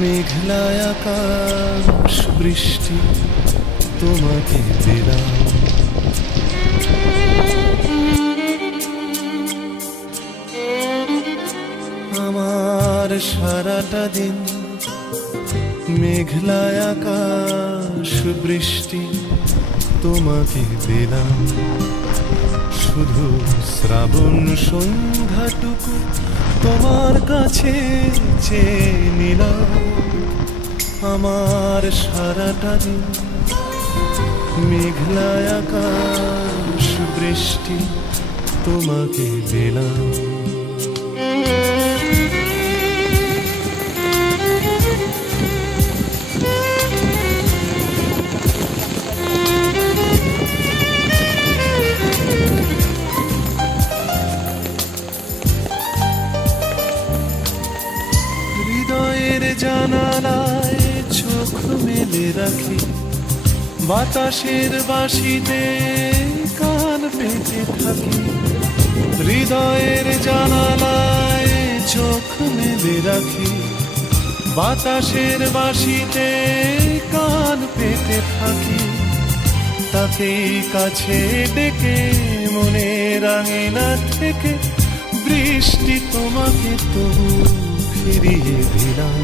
মেঘলা আকাশ বৃষ্টি তোমাকে দিলাম। আমার সারাটা দিন মেঘলা আকাশ বৃষ্টি তোমাকে দিলাম। শুধু শ্রাবণ সন্ধ্যাটুকু তোমার কাছে চেয়ে নিলাম। আমার সারাটা দিন মেঘলা আকাশ বৃষ্টি তোমাকে দিলাম। হৃদয়ের জানালায় চোখ মেলে রাখি, বাতাসের বাঁশিতে কান পেতে থাকি। হৃদয়ের জানালায় চোখ মেলে রাখি, বাতাসের বাঁশিতে কান পেতে থাকি। তাকেই কাছে ডেকে মনের আঙিনা থেকে বৃষ্টি তোমাকে তবু ফিরিয়ে দিলাম।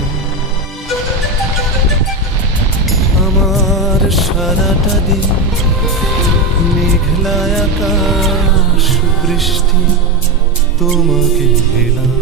আমার সারাটা দিন মেঘলা আকাশ বৃষ্টি তোমাকে দিলাম।